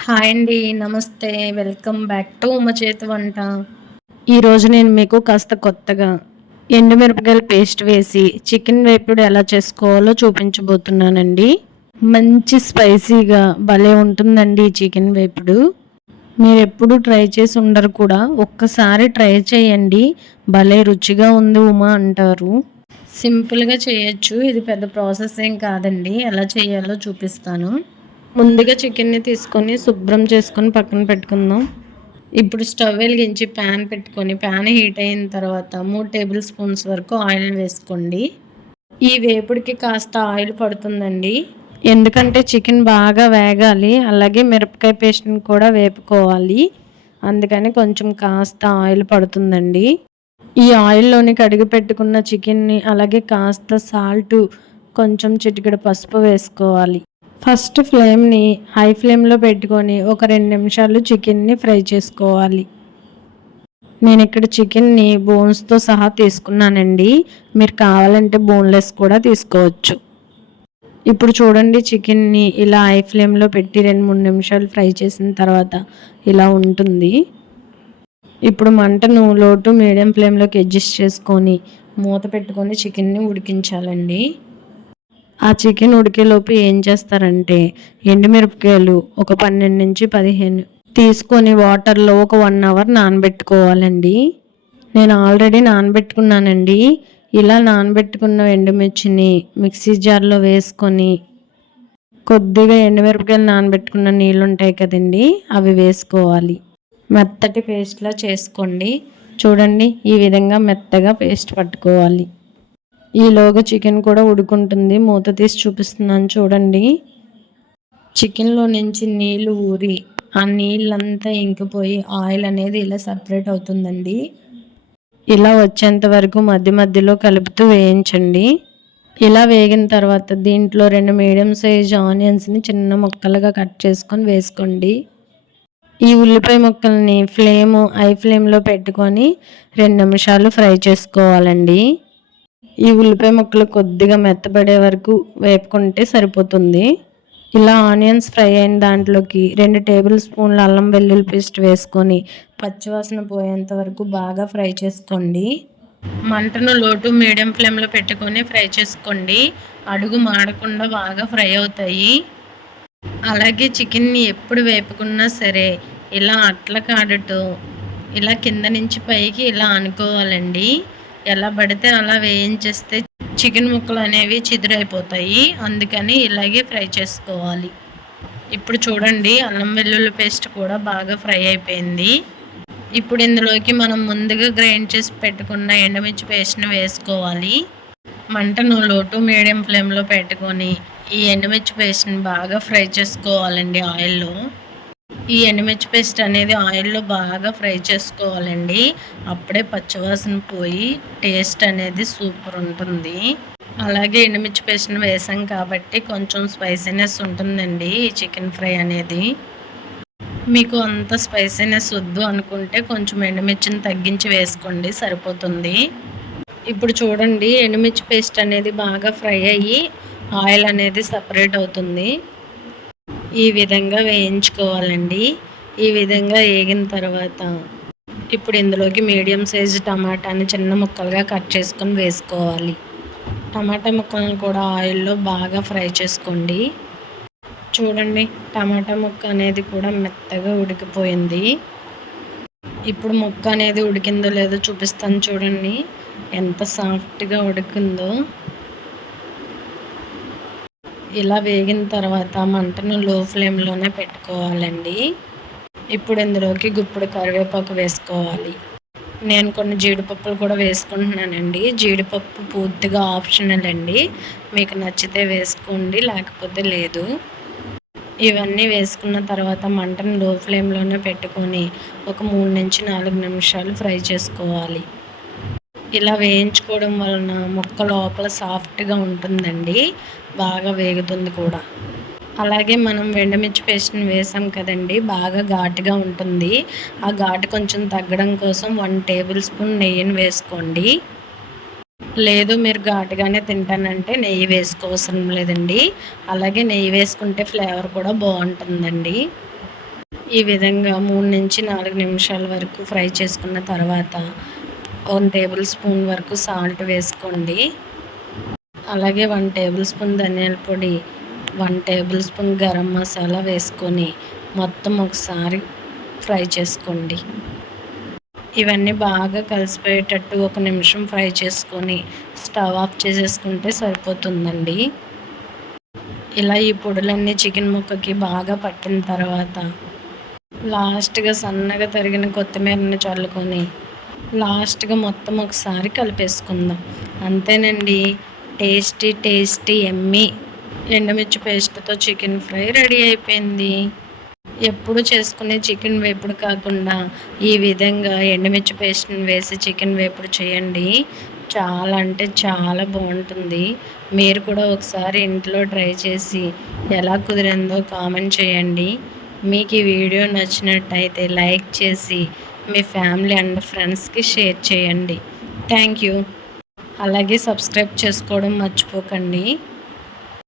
Hi అండి. నమస్తే. Welcome back to ఉమ్మ చేతి వంట. ఈరోజు నేను మీకు కాస్త కొత్తగా ఎండుమిరపకాయల పేస్ట్ వేసి చికెన్ వేపుడు ఎలా చేసుకోవాలో చూపించబోతున్నానండి. మంచి స్పైసీగా భలే ఉంటుందండి ఈ చికెన్ వేపుడు. మీరెప్పుడు ట్రై చేసి ఉండరు కూడా. ఒక్కసారి ట్రై చేయండి. భలే రుచిగా ఉంది ఉమా అంటారు. సింపుల్‌గా చేయొచ్చు. ఇది పెద్ద ప్రాసెస్ ఏం కాదండి. ఎలా చేయాలో చూపిస్తాను. ముందుగా చికెన్‌ని తీసుకొని శుభ్రం చేసుకొని పక్కన పెట్టుకుందాం. ఇప్పుడు స్టవ్ వెలిగించి ప్యాన్ పెట్టుకొని ప్యాన్ హీట్ అయిన తర్వాత 3 టేబుల్ స్పూన్స్ వరకు ఆయిల్ వేసుకోండి. ఈ వేపుడికి కాస్త ఆయిల్ పడుతుందండి. ఎందుకంటే చికెన్ బాగా వేగాలి. అలాగే మిరపకాయ పేస్ట్‌ని కూడా వేపుకోవాలి. అందుకని కొంచెం కాస్త ఆయిల్ పడుతుందండి. ఈ ఆయిల్‌లోని కడిగి పెట్టుకున్న చికెన్‌ని అలాగే కాస్త సాల్టు, కొంచెం చిటికెడు పసుపు వేసుకోవాలి. ఫస్ట్ ఫ్లేమ్‌ని హై ఫ్లేమ్‌లో పెట్టుకొని ఒక 2 నిమిషాలు చికెన్‌ని ఫ్రై చేసుకోవాలి. నేను ఇక్కడ చికెన్‌ని బోన్స్‌తో సహా తీసుకున్నానండి. మీరు కావాలంటే బోన్‌లెస్ కూడా తీసుకోవచ్చు. ఇప్పుడు చూడండి చికెన్‌ని ఇలా హై ఫ్లేమ్‌లో పెట్టి 2, 3 నిమిషాలు ఫ్రై చేసిన తర్వాత ఇలా ఉంటుంది. ఇప్పుడు మంటను లో టు మీడియం ఫ్లేమ్‌లోకి అడ్జస్ట్ చేసుకొని మూత పెట్టుకొని చికెన్‌ని ఉడికించాలండి. ఆ చికెన్ ఉడికేలోపు ఏం చేస్తారంటే ఎండుమిరపకాయలు ఒక 12-15 తీసుకొని వాటర్లో ఒక 1 అవర్ నానబెట్టుకోవాలండి. నేను ఆల్రెడీ నానబెట్టుకున్నానండి. ఇలా నానబెట్టుకున్న ఎండుమిర్చిని మిక్సీ జార్లో వేసుకొని కొద్దిగా ఎండుమిరపకాయలు నానబెట్టుకున్న నీళ్ళు ఉంటాయి కదండి, అవి వేసుకోవాలి. మెత్తటి పేస్ట్లా చేసుకోండి. చూడండి ఈ విధంగా మెత్తగా పేస్ట్ పట్టుకోవాలి. ఈలోగా చికెన్ కూడా ఉడుకుంటుంది. మూత తీసి చూపిస్తున్నాను చూడండి. చికెన్లో నుంచి నీళ్ళు ఊరి ఆ నీళ్ళంతా ఇంకిపోయి ఆయిల్ అనేది ఇలా సపరేట్ అవుతుందండి. ఇలా వచ్చేంత వరకు మధ్య మధ్యలో కలుపుతూ వేయించండి. ఇలా వేగిన తర్వాత దీంట్లో 2 మీడియం సైజ్ ఆనియన్స్ని చిన్న ముక్కలుగా కట్ చేసుకొని వేసుకోండి. ఈ ఉల్లిపాయ ముక్కల్ని హై ఫ్లేమ్లో పెట్టుకొని 2 నిమిషాలు ఫ్రై చేసుకోవాలండి. ఈ ఉల్లిపాయ ముక్కలు కొద్దిగా మెత్తబడే వరకు వేపుకుంటే సరిపోతుంది. ఇలా ఆనియన్స్ ఫ్రై అయిన దాంట్లోకి 2 టేబుల్ స్పూన్ల అల్లం వెల్లుల్లి పేస్ట్ వేసుకొని పచ్చివాసన పోయేంత వరకు బాగా ఫ్రై చేసుకోండి. మంటను లో టు మీడియం ఫ్లేమ్లో పెట్టుకొని ఫ్రై చేసుకోండి. అడుగు మాడకుండా బాగా ఫ్రై అవుతాయి. అలాగే చికెన్ని ఎప్పుడు వేపుకున్నా సరే ఇలా అట్ల కాడతో ఇలా కింద నుంచి పైకి ఇలా అనుకోవాలండి. ఎలా పడితే అలా వేయించేస్తే చికెన్ ముక్కలు అనేవి చిదురైపోతాయి. అందుకని ఇలాగే ఫ్రై చేసుకోవాలి. ఇప్పుడు చూడండి అల్లం వెల్లుల్లి పేస్ట్ కూడా బాగా ఫ్రై అయిపోయింది. ఇప్పుడు ఇందులోకి మనం ముందుగా గ్రైండ్ చేసి పెట్టుకున్న ఎండుమిర్చి పేస్ట్ని వేసుకోవాలి. మంటను లో టు మీడియం ఫ్లేమ్లో పెట్టుకొని ఈ ఎండుమిర్చి పేస్ట్ని బాగా ఫ్రై చేసుకోవాలండి ఆయిల్లో. ఈ ఎండుమిర్చి పేస్ట్ అనేది ఆయిల్లో బాగా ఫ్రై చేసుకోవాలండి. అప్పుడే పచ్చివాసన పోయి టేస్ట్ అనేది సూపర్ ఉంటుంది. అలాగే ఎండుమిర్చి పేస్ట్ని వేసాం కాబట్టి కొంచెం స్పైసీనెస్ ఉంటుందండి ఈ చికెన్ ఫ్రై అనేది. మీకు అంత స్పైసీనెస్ వద్దు అనుకుంటే కొంచెం ఎండుమిర్చిని తగ్గించి వేసుకోండి, సరిపోతుంది. ఇప్పుడు చూడండి ఎండుమిర్చి పేస్ట్ అనేది బాగా ఫ్రై అయ్యి ఆయిల్ అనేది సపరేట్ అవుతుంది. ఈ విధంగా వేయించుకోవాలండి. ఈ విధంగా వేగిన తర్వాత ఇప్పుడు ఇందులోకి మీడియం సైజు టమాటాని చిన్న ముక్కలుగా కట్ చేసుకొని వేసుకోవాలి. టమాటా ముక్కలను కూడా ఆయిల్లో బాగా ఫ్రై చేసుకోండి. చూడండి టమాటా ముక్క అనేది కూడా మెత్తగా ఉడికిపోయింది. ఇప్పుడు ముక్క అనేది ఉడికిందో లేదో చూపిస్తాను చూడండి. ఎంత సాఫ్ట్గా ఉడికిందో. ఇలా వేగిన తర్వాత మంటను లో ఫ్లేమ్లోనే పెట్టుకోవాలండి. ఇప్పుడు ఇందులోకి గుప్పుడు కరివేపాకు వేసుకోవాలి. నేను కొన్ని జీడిపప్పులు కూడా వేసుకుంటున్నానండి. జీడిపప్పు పూర్తిగా ఆప్షనల్ అండి. మీకు నచ్చితే వేసుకోండి, లేకపోతే లేదు. ఇవన్నీ వేసుకున్న తర్వాత మంటను లో ఫ్లేమ్లోనే పెట్టుకొని ఒక 3-4 నిమిషాలు ఫ్రై చేసుకోవాలి. ఇలా వేయించుకోవడం వలన ముక్క లోపల సాఫ్ట్గా ఉంటుందండి, బాగా వేగుతుంది కూడా. అలాగే మనం ఎండుమిర్చి పేస్ట్ని వేసాం కదండి, బాగా ఘాటుగా ఉంటుంది. ఆ ఘాటు కొంచెం తగ్గడం కోసం 1 టేబుల్ స్పూన్ నెయ్యిని వేసుకోండి. లేదు మీరు ఘాటుగానే తింటానంటే నెయ్యి వేసుకోవసరం లేదండి. అలాగే నెయ్యి వేసుకుంటే ఫ్లేవర్ కూడా బాగుంటుందండి. ఈ విధంగా 3-4 నిమిషాల వరకు ఫ్రై చేసుకున్న తర్వాత 1 టేబుల్ స్పూన్ వరకు సాల్ట్ వేసుకోండి. అలాగే 1 టేబుల్ స్పూన్ ధనియాల పొడి, 1 టేబుల్ స్పూన్ గరం మసాలా వేసుకొని మొత్తం ఒకసారి ఫ్రై చేసుకోండి. ఇవన్నీ బాగా కలిసిపోయేటట్టు 1 నిమిషం ఫ్రై చేసుకొని స్టవ్ ఆఫ్ చేసేసుకుంటే సరిపోతుందండి. ఇలా ఈ పొడులన్నీ చికెన్ ముక్కకి బాగా పట్టిన తర్వాత లాస్ట్గా సన్నగా తరిగిన కొత్తిమీరని చల్లుకొని లాస్ట్గా మొత్తం ఒకసారి కలిపేసుకుందాం. అంతేనండి, టేస్టీ ఎమ్మీ ఎండుమిర్చి పేస్ట్తో చికెన్ ఫ్రై రెడీ అయిపోయింది. ఎప్పుడు చేసుకునే చికెన్ వేపుడు కాకుండా ఈ విధంగా ఎండుమిర్చి పేస్ట్ని వేసి చికెన్ వేపుడు చేయండి. చాలా అంటే చాలా బాగుంటుంది. మీరు కూడా ఒకసారి ఇంట్లో ట్రై చేసి ఎలా కుదిరిందో కామెంట్ చేయండి. మీకు ఈ వీడియో నచ్చినట్టయితే లైక్ చేసి మీ ఫ్యామిలీ అండ్ ఫ్రెండ్స్కి షేర్ చేయండి. Thank you. అలాగే సబ్స్క్రైబ్ చేసుకోవడం మర్చిపోకండి.